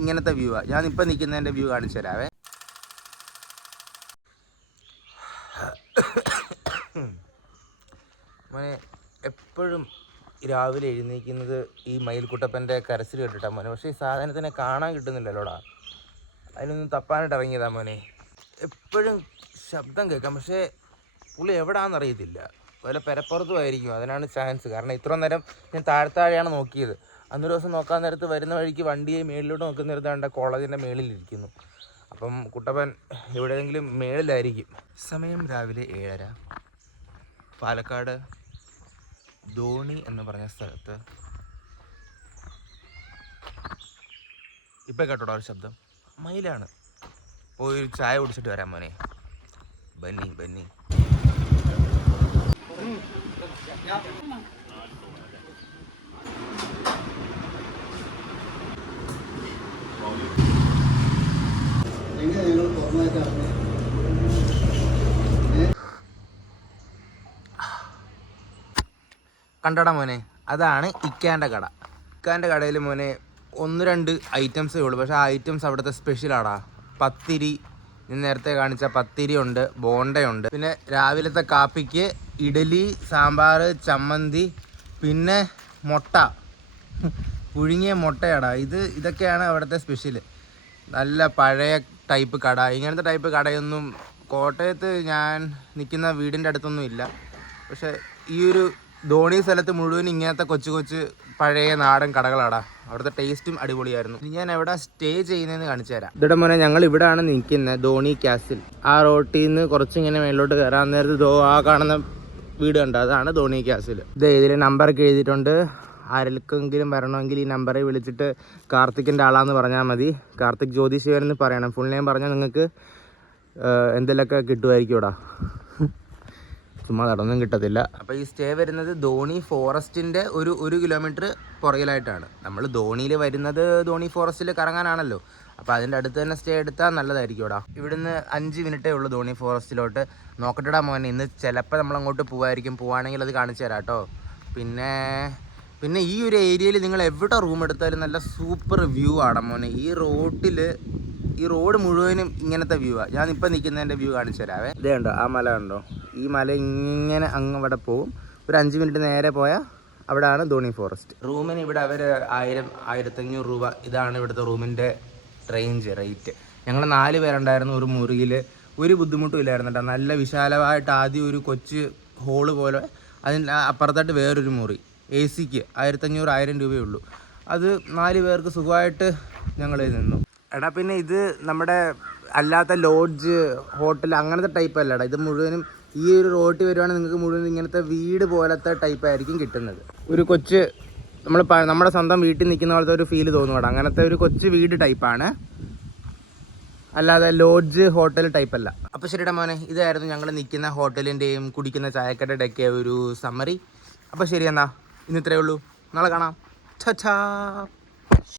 ഇങ്ങനത്തെ വ്യൂ ആ. ഞാൻ ഇപ്പം നിൽക്കുന്നതിൻ്റെ വ്യൂ കാണിച്ചു തരാവേ. മോനെ എപ്പോഴും രാവിലെ എഴുന്നേൽക്കുന്നത് ഈ മയിൽക്കുട്ടപ്പൻ്റെ കരച്ചിൽ കേട്ടിട്ടാണ് മോനെ. പക്ഷേ ഈ സാധനത്തിനെ കാണാൻ കിട്ടുന്നില്ലല്ലോടാ. അതിനൊന്നും തപ്പാനായിട്ട് ഇറങ്ങിയതാ മോനെ. എപ്പോഴും ശബ്ദം കേൾക്കാം, പക്ഷേ പുള്ളി എവിടാണെന്നറിയത്തില്ല. വല്ല പെരപ്പുറത്തും ആയിരിക്കും, അതിനാണ് ചാൻസ്. കാരണം ഇത്ര നേരം ഞാൻ താഴെയാണ് നോക്കിയത്. അന്നൊരു ദിവസം നോക്കാൻ നേരത്ത് വരുന്ന വഴിക്ക് വണ്ടിയെ മേളിലോട്ട് നോക്കുന്ന നേരത്ത് കണ്ട കോളേജിൻ്റെ മേളിലിരിക്കുന്നു. അപ്പം കുട്ടപ്പൻ എവിടെയെങ്കിലും മേളിലായിരിക്കും. സമയം രാവിലെ 7:30. പാലക്കാട് ധോണി എന്ന് പറഞ്ഞ സ്ഥലത്ത് ഇപ്പം കേട്ടോടാ ഒരു ശബ്ദം. മയിലാണ്. പോയി ഒരു ചായ കുടിച്ചിട്ട് വരാം മോനെ. Bunny bunny. കണ്ടടാ മോനെ, അതാണ് ഇക്കാൻ്റെ കട. ഇക്കാൻ്റെ കടയിൽ മോനെ 1-2 ഐറ്റംസേ ഉള്ളൂ. പക്ഷേ ആ ഐറ്റംസ് അവിടുത്തെ സ്പെഷ്യലാടാ. പത്തിരി, നേരത്തെ കാണിച്ച പത്തിരി ഉണ്ട്, ബോണ്ടയുണ്ട്, പിന്നെ രാവിലത്തെ കാപ്പിക്ക് ഇഡലി, സാമ്പാർ, ചമ്മന്തി, പിന്നെ മുട്ട, പുഴുങ്ങിയ മുട്ടയാടാ. ഇതൊക്കെയാണ് അവിടുത്തെ സ്പെഷ്യൽ. നല്ല പഴയ ടൈപ്പ് കട. ഇങ്ങനത്തെ ടൈപ്പ് കടയൊന്നും കോട്ടയത്ത് ഞാൻ നിൽക്കുന്ന വീടിൻ്റെ അടുത്തൊന്നും ഇല്ല. പക്ഷേ ഈ ഒരു ധോണി സ്ഥലത്ത് മുഴുവൻ ഇങ്ങനത്തെ കൊച്ചു പഴയ നാടൻ കടകളാടാ. അവിടുത്തെ ടേസ്റ്റും അടിപൊളിയായിരുന്നു. ഇനി ഞാൻ എവിടെ സ്റ്റേ ചെയ്യുന്നതെന്ന് കാണിച്ചു തരാം. ഇവിടെ മോനെ ഞങ്ങൾ ഇവിടെയാണ് നിൽക്കുന്നത്, ധോണി കാസിൽ. ആ റോട്ടിൽ നിന്ന് കുറച്ചിങ്ങനെ മേലോട്ട് കയറാൻ നേരത്ത് ആ കാണുന്ന വീട് കണ്ടോ, അതാണ് ധോണി കാസിൽ. ഇതിൽ നമ്പറൊക്കെ എഴുതിയിട്ടുണ്ട്. ആർക്കെങ്കിലും വരണമെങ്കിൽ ഈ നമ്പറിൽ വിളിച്ചിട്ട് കാർത്തിക്കിൻ്റെ ആളാന്ന് പറഞ്ഞാൽ മതി. കാർത്തിക് ജ്യോതിശിവൻ എന്ന് പറയണം. ഫുൾ നെയിം പറഞ്ഞാൽ നിങ്ങൾക്ക് എന്തെങ്കിലുമൊക്കെ കിട്ടുമായിരിക്കും ഇവിടെ. ചുമ്മാ നടന്നും കിട്ടത്തില്ല. അപ്പോൾ ഈ സ്റ്റേ വരുന്നത് ധോണി ഫോറസ്റ്റിൻ്റെ ഒരു കിലോമീറ്റർ പുറകിലായിട്ടാണ്. നമ്മൾ ധോണിയിൽ വരുന്നത് ധോണി ഫോറസ്റ്റിൽ കറങ്ങാനാണല്ലോ. അപ്പോൾ അതിൻ്റെ അടുത്ത് തന്നെ സ്റ്റേ എടുത്താൽ നല്ലതായിരിക്കും ഇവിടെ. ഇവിടുന്ന് 5 മിനിറ്റേ ഉള്ളൂ ധോണി ഫോറസ്റ്റിലോട്ട്. നോക്കട്ടെടാ മോനെ, ഇന്ന് ചിലപ്പോൾ നമ്മളങ്ങോട്ട് പോവായിരിക്കും. പോവാണെങ്കിൽ അത് കാണിച്ചു തരാം കേട്ടോ. പിന്നെ ഈ ഒരു ഏരിയയിൽ നിങ്ങൾ എവിടെ റൂം എടുത്താലും നല്ല സൂപ്പർ വ്യൂ ആണ് മോനെ. ഈ റോഡ് മുഴുവനും ഇങ്ങനത്തെ വ്യൂ ആണ്. ഞാൻ ഇപ്പം നിൽക്കുന്നതിൻ്റെ വ്യൂ കാണിച്ചു തരാവേ. ഇതേ കണ്ടോ, ആ മല കണ്ടോ? ഈ മല ഇങ്ങനെ അങ്ങ് അവിടെ പോവും. ഒരു 5 മിനിറ്റ് നേരെ പോയാൽ അവിടെയാണ് ധോണി ഫോറസ്റ്റ്. റൂമിന് ഇവിടെ അവർ 1000-1500 രൂപ. ഇതാണ് ഇവിടുത്തെ റൂമിൻ്റെ റേറ്റ്. ഞങ്ങൾ 4 പേരുണ്ടായിരുന്നു ഒരു മുറിയിൽ. ഒരു ബുദ്ധിമുട്ടും ഇല്ലായിരുന്നു കേട്ടോ. നല്ല വിശാലമായിട്ട് ആദ്യം ഒരു കൊച്ചു ഹോള് പോലെ, അതിന് അപ്പുറത്തായിട്ട് വേറൊരു മുറി. AC-ക്ക് 1500-1000 രൂപയേ ഉള്ളൂ. അത് 4 പേർക്ക് സുഖമായിട്ട് ഞങ്ങൾ നിന്നു. എടാ പിന്നെ ഇത് നമ്മുടെ അല്ലാത്ത ലോഡ്ജ്, ഹോട്ടൽ അങ്ങനത്തെ ടൈപ്പ് അല്ലടാ. ഇത് മുഴുവനും ഈ ഒരു റോട്ടിൽ വരുവാണെങ്കിൽ നിങ്ങൾക്ക് മുഴുവൻ ഇങ്ങനത്തെ വീട് പോലത്തെ ടൈപ്പായിരിക്കും കിട്ടുന്നത്. ഒരു കൊച്ച് നമ്മുടെ സ്വന്തം വീട്ടിൽ നിൽക്കുന്ന പോലത്തെ ഒരു ഫീല് തോന്നുവാടാ. അങ്ങനത്തെ ഒരു കൊച്ചു വീട് ടൈപ്പാണ്, അല്ലാതെ ലോഡ്ജ് ഹോട്ടൽ ടൈപ്പല്ല. അപ്പോൾ ശരിയുടെ മോനെ, ഇതായിരുന്നു ഞങ്ങൾ നിൽക്കുന്ന ഹോട്ടലിൻ്റെയും കുടിക്കുന്ന ചായക്കടയുടെയൊക്കെ ഒരു സമ്മറി. അപ്പോൾ ശരി, എന്നാ ഇന്ന് ഇത്രയേ ഉള്ളൂ. നാളെ കാണാം. ടാ.